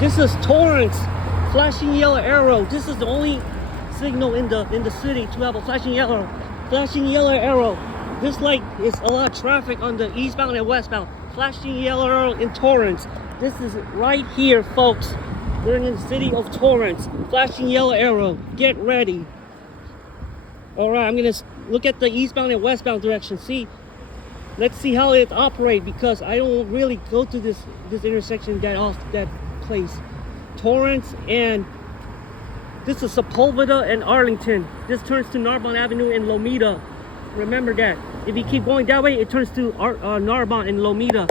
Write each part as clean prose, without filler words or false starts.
This is Torrance, flashing yellow arrow. This is the only signal in the city to have a flashing yellow arrow. This light is a lot of traffic on the eastbound and westbound. Flashing yellow arrow in Torrance. This is right here, folks. We're in the city of Torrance. Flashing yellow arrow. Get ready. All right, I'm gonna look at the eastbound and westbound direction. Let's see how it operates, because I don't really go to this intersection that place. Torrance, and this is Sepulveda and Arlington. This turns to Narbonne Avenue and Lomita. Remember that. If you keep going that way, it turns to Narbonne and Lomita.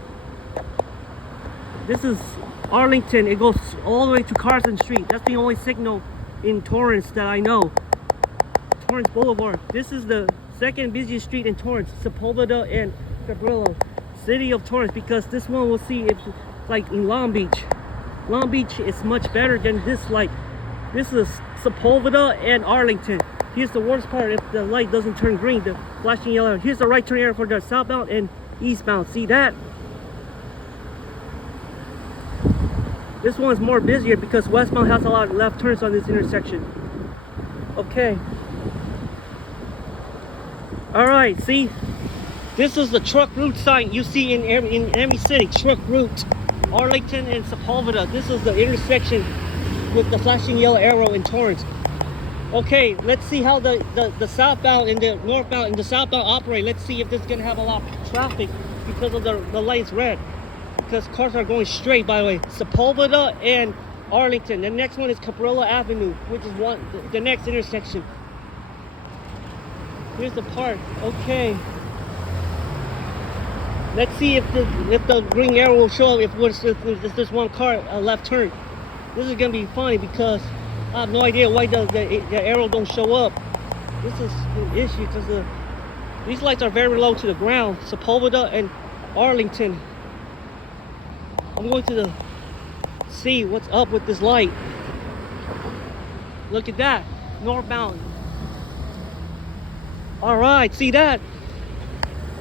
This is Arlington. It goes all the way to Carson Street. That's the only signal in Torrance that I know. Torrance Boulevard. This is the second busiest street in Torrance. Sepulveda and Cabrillo. City of Torrance, because this one we'll see if like in Long Beach. Long Beach is much better than this light. This is Sepulveda and Arlington. Here's the worst part: if the light doesn't turn green, the flashing yellow. Here's the right turn area for the southbound and eastbound. See that? This one's more busier because westbound has a lot of left turns on this intersection. Okay. All right. See, this is the truck route sign you see in every city. Truck route. Arlington and Sepulveda. This is the intersection with the flashing yellow arrow in Torrance. Okay, let's see how the southbound and the northbound and the southbound operate. Let's see if this is gonna have a lot of traffic because of the lights red. Because cars are going straight, by the way. Sepulveda and Arlington. The next one is Cabrillo Avenue, which is the next intersection. Here's the part. Okay. Let's see if the green arrow will show up if there's one car a left turn. This is gonna be funny because I have no idea why the arrow don't show up. This is an issue because these lights are very low to the ground. Sepulveda and Arlington. I'm going to see what's up with this light. Look at that, northbound. All right, see that?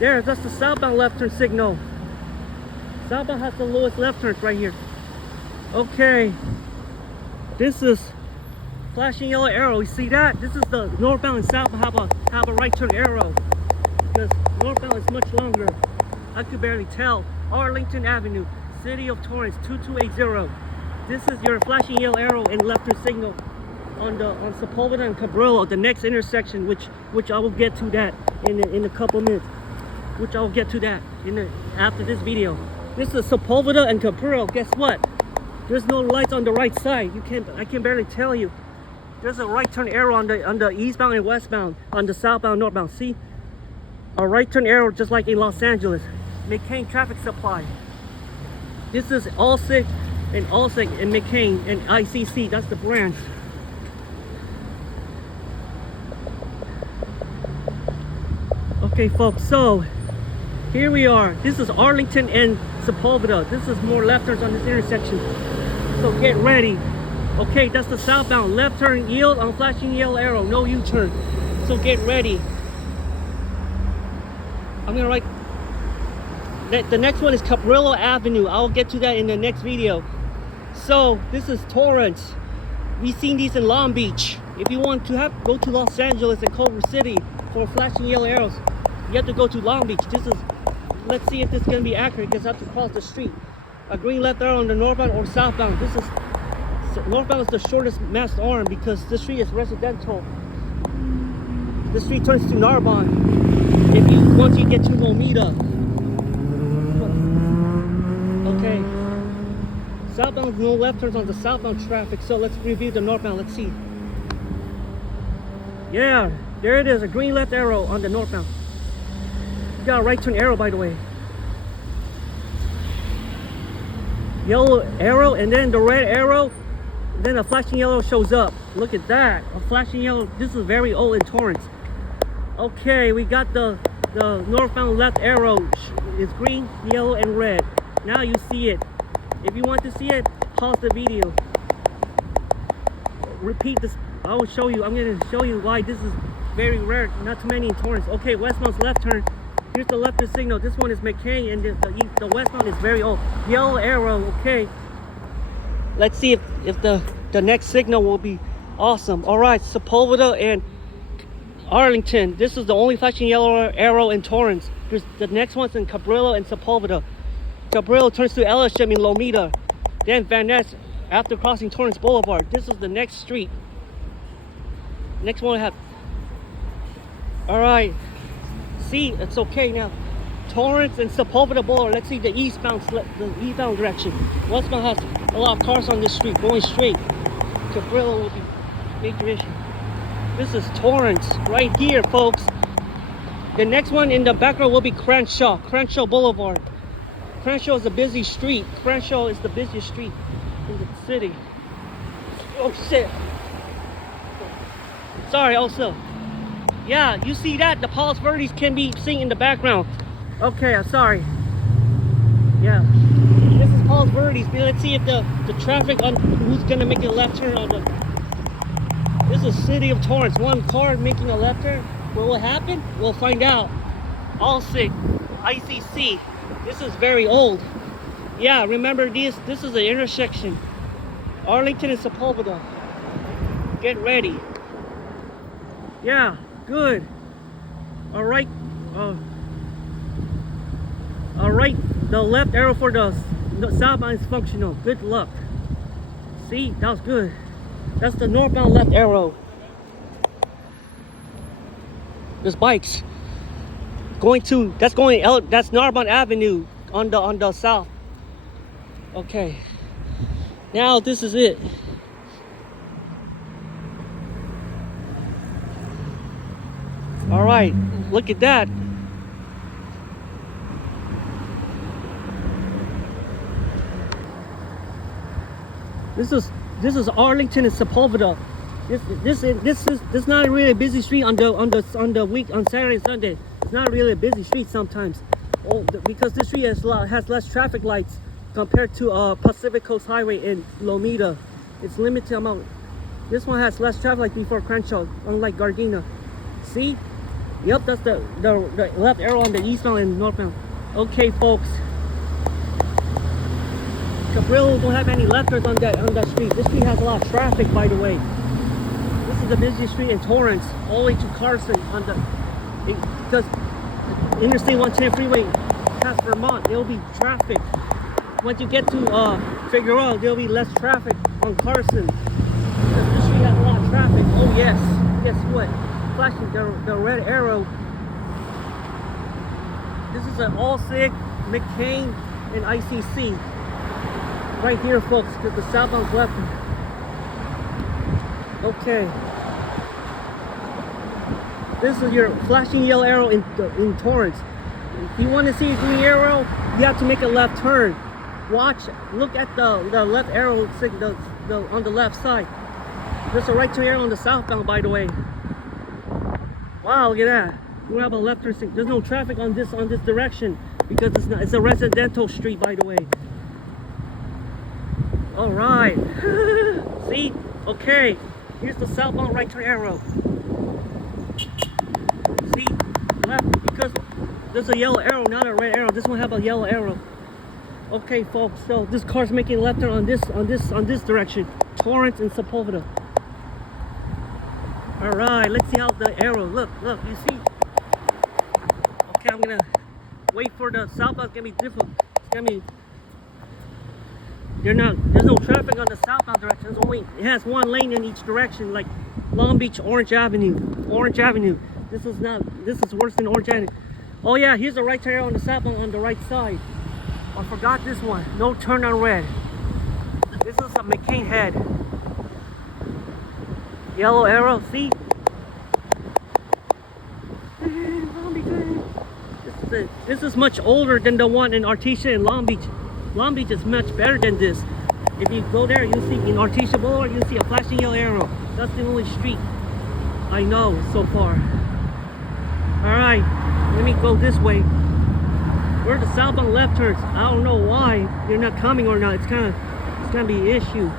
That's the southbound left turn signal. Southbound has the lowest left turns right here. Okay, this is flashing yellow arrow. You see that? This is the northbound and southbound have a right turn arrow, because northbound is much longer. I could barely tell. Arlington Avenue, City of Torrance, 2280. This is your flashing yellow arrow and left turn signal on Sepulveda and Cabrillo, the next intersection, which I will get to that in a couple minutes. Which I'll get to that after this video. This is Sepulveda and Cabrillo. Guess what? There's no lights on the right side. I can barely tell you. There's a right turn arrow on the eastbound and westbound, on the southbound, northbound. See? A right turn arrow just like in Los Angeles. McCain Traffic Supply. This is Alusig and McCain and ICC. That's the brands. Okay, folks, so here we are. This is Arlington and Sepulveda. This is more left turns on this intersection. So get ready. Okay, that's the southbound. Left turn, yield on flashing yellow arrow. No U-turn. So get ready. I'm gonna write. The next one is Cabrillo Avenue. I'll get to that in the next video. So this is Torrance. We've seen these in Long Beach. If you want to go to Los Angeles and Culver City for flashing yellow arrows, you have to go to Long Beach. Let's see if this is going to be accurate, because I have to cross the street. A green left arrow on the northbound or southbound. Northbound is the shortest masked arm because the street is residential. The street turns to Narbonne once you get to Lomita. Okay. Southbound, no left turns on the southbound traffic. So let's review the northbound. Let's see. Yeah, there it is. A green left arrow on the northbound. You got a right turn arrow, by the way. Yellow arrow, and then the red arrow, then a flashing yellow shows up. Look at that, a flashing yellow. This is very old in Torrance. Okay, we got the northbound left arrow. It's green, yellow, and red. Now you see it. If you want to see it, pause the video. Repeat this. I will show you. I'm going to show you why this is very rare. Not too many in Torrance. Okay, westbound's left turn. Here's the left turn signal. This one is McCain, and the westbound is very old. Yellow arrow. Okay. let's see if the next signal will be awesome. All right, Sepulveda and Arlington. This is the only flashing yellow arrow in Torrance. The next one's in Cabrillo and Sepulveda. Cabrillo turns to Eshelman Lomita, then Van Ness after crossing Torrance Boulevard. This is the next street. Next one I have. All right, see, it's okay now. Torrance and Sepulveda Boulevard. Let's see the eastbound direction. Westbound has a lot of cars on this street going straight. Cabrillo will be major issue. This is Torrance right here, folks. The next one in the background will be Crenshaw Boulevard. Crenshaw is a busy street. Crenshaw is the busiest street in the city. Oh shit. Sorry, also. Yeah, you see that? The Palos Verdes can be seen in the background. Okay, I'm sorry. Yeah. This is Palos Verdes. Let's see if the traffic on who's gonna make a left turn on the. This is city of Torrance. One car making a left turn. What will happen? We'll find out. Alusig, ICC. This is very old. Yeah, remember this. This is the intersection. Arlington and Sepulveda. Get ready. Yeah, good. All right. All right. The left arrow for the southbound is functional. Good luck. See, that was good. That's the northbound left arrow. There's bikes going to. That's Narbonne Avenue on the south. Okay. Now this is it. All right. Look at that. This is Arlington and Sepulveda. This is not really a busy street on Saturday and Sunday. It's not really a busy street sometimes. Because this street has less traffic lights compared to Pacific Coast Highway in Lomita. It's limited amount. This one has less traffic light before Crenshaw, unlike Gardena. See? Yep, that's the left arrow on the eastbound and northbound. Okay, folks. Cabrillo don't have any lefters on that street. This street has a lot of traffic, by the way. This is the busiest street in Torrance, all the way to Carson because Interstate 110 freeway past Vermont, there will be traffic. Once you get to Figueroa, there will be less traffic on Carson. Because this street has a lot of traffic. Oh yes, guess what? Flashing the red arrow. This is an Alusig, McCain, and ICC. Right here, folks, because the southbound's left. Okay. This is your flashing yellow arrow in Torrance. If you want to see a green arrow, you have to make a left turn. Look at the left arrow on the left side. There's a right turn arrow on the southbound, by the way. Wow, look at that. You have a left turn. There's no traffic on this direction because it's a residential street, by the way. All right. See? Okay. Here's the southbound right turn arrow. See? Left, because there's a yellow arrow, not a red arrow. This one have a yellow arrow. Okay, folks. So this car's making a left turn on this direction. Torrance and Sepulveda. All right. Let's see how the arrow. Look. You see? Okay, I'm gonna wait for the southbound. It's gonna be difficult. It's gonna be. There's no traffic on the southbound direction. It has one lane in each direction, like Long Beach, Orange Avenue. This is worse than Orange Avenue. Oh yeah, here's the right turn arrow on the southbound on the right side. I forgot this one. No turn on red. This is a McCain head. Yellow arrow, see? This is much older than the one in Artesia and Long Beach. Long Beach is much better than this. If you go there, you'll see in Artesia Boulevard, you'll see a flashing yellow arrow. That's the only street I know so far. Alright, let me go this way. Where the southbound left turns. I don't know why they're not coming or not. It's gonna be an issue.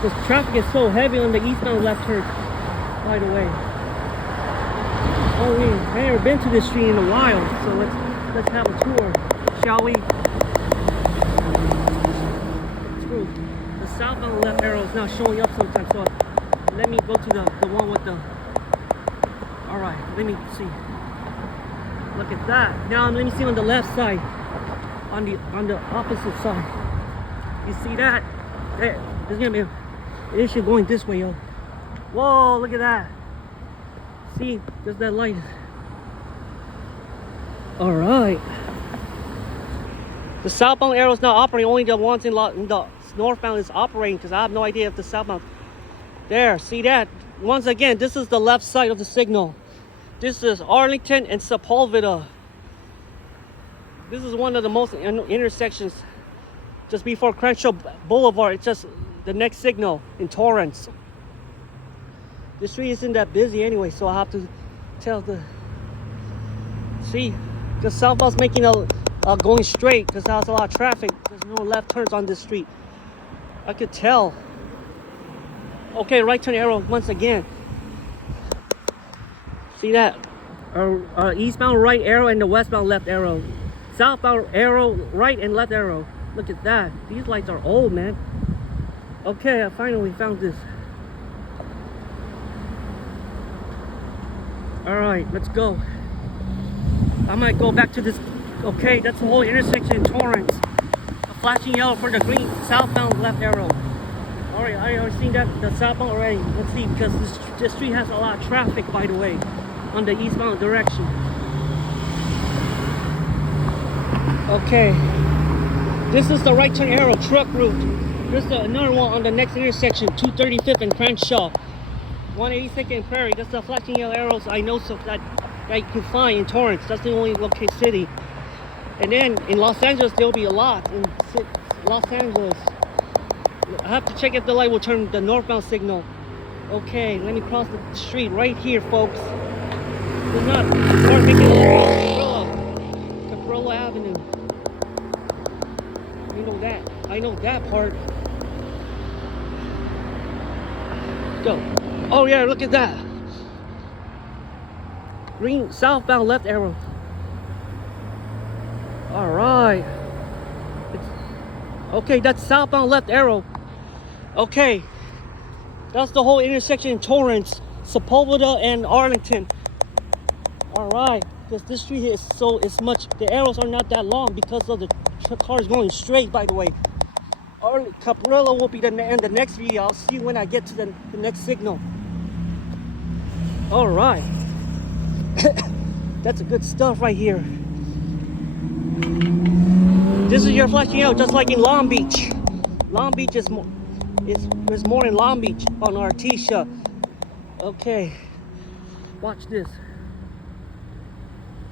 Because traffic is so heavy on the eastbound left turn, by the way. Oh, I've never been to this street in a while, so let's have a tour, shall we? left arrow is not showing up sometimes. So let me go to the one with the. All right, let me see. Look at that. Now let me see on the left side, on the opposite side. You see that? There's gonna be an issue going this way, yo. Whoa, look at that. See, there's that light. All right. The southbound arrow is not operating. Only the ones in the northbound is operating, because I have no idea if the southbound. There, see that? Once again, this is the left side of the signal. This is Arlington and Sepulveda. This is one of the most intersections just before Crenshaw Blvd. It's just the next signal in Torrance. The street isn't that busy anyway, so I have to tell the. See, the southbound's making a going straight because there's a lot of traffic. There's no left turns on this street. I could tell. Okay, right turn arrow once again. See that? Eastbound right arrow and the westbound left arrow. Southbound arrow right and left arrow. Look at that. These lights are old, man. Okay, I finally found this. Alright, let's go. I might go back to this. Okay, that's the whole intersection in Torrance. A flashing yellow for the green southbound left arrow. Alright, I already seen that, the southbound already. Let's see, because this street has a lot of traffic, by the way, on the eastbound direction. Okay, this is the right turn arrow truck route. There's another one on the next intersection, 235th and Crenshaw, 182nd and Prairie. That's the flashing yellow arrows I know so that you can find in Torrance. That's the only location city. And then in Los Angeles, there'll be a lot in Los Angeles. I have to check if the light will turn the northbound signal. Okay, let me cross the street right here, folks. There's not start making Cabrillo Avenue. You know that. I know that part. Go. Oh yeah, look at that. Green southbound left arrow. All right. Okay, that's southbound left arrow. Okay, that's the whole intersection in Torrance, Sepulveda and Arlington. All right, because this street is the arrows are not that long because of the cars going straight. By the way, Cabrillo will be in the next video. I'll see you when I get to the next signal. All right. That's a good stuff right here. This is your flashing out just like in Long Beach. Long Beach is more in Long Beach on Artesia. Okay, watch this.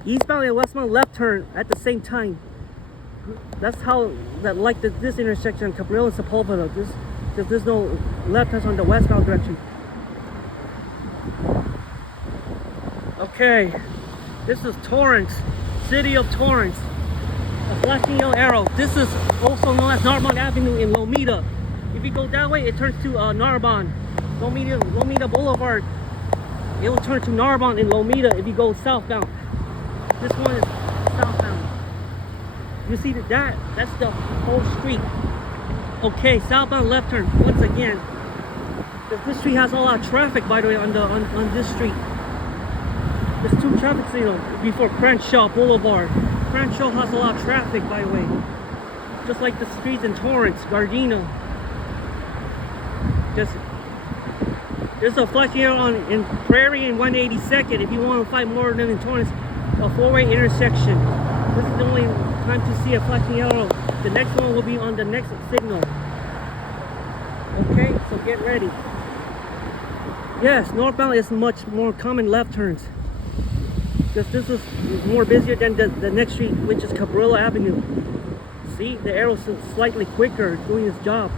Eastbound and westbound left turn at the same time. That's how this intersection, Cabrillo and Sepulveda. Because there's no left turns on the westbound direction. Okay, this is Torrance, city of Torrance. A flashing yellow arrow. This is also known as Narbonne Avenue in Lomita. If you go that way, it turns to Narbonne. Lomita Boulevard. It will turn to Narbonne in Lomita if you go southbound. This one is southbound. You see that's the whole street. Okay, southbound left turn once again. This street has a lot of traffic, by the way, on this street. There's two traffic signals before Crenshaw Blvd. Crenshaw has a lot of traffic, by the way. Just like the streets in Torrance, Gardena. There's a flashing arrow in Prairie and 182nd if you want to find more than in Torrance. A four-way intersection. This is the only time to see a flashing arrow. The next one will be on the next signal. Okay, so get ready. Yes, northbound is much more common left turns. Because this is more busier than the next street, which is Cabrillo Avenue. See, the arrow is slightly quicker, doing its job.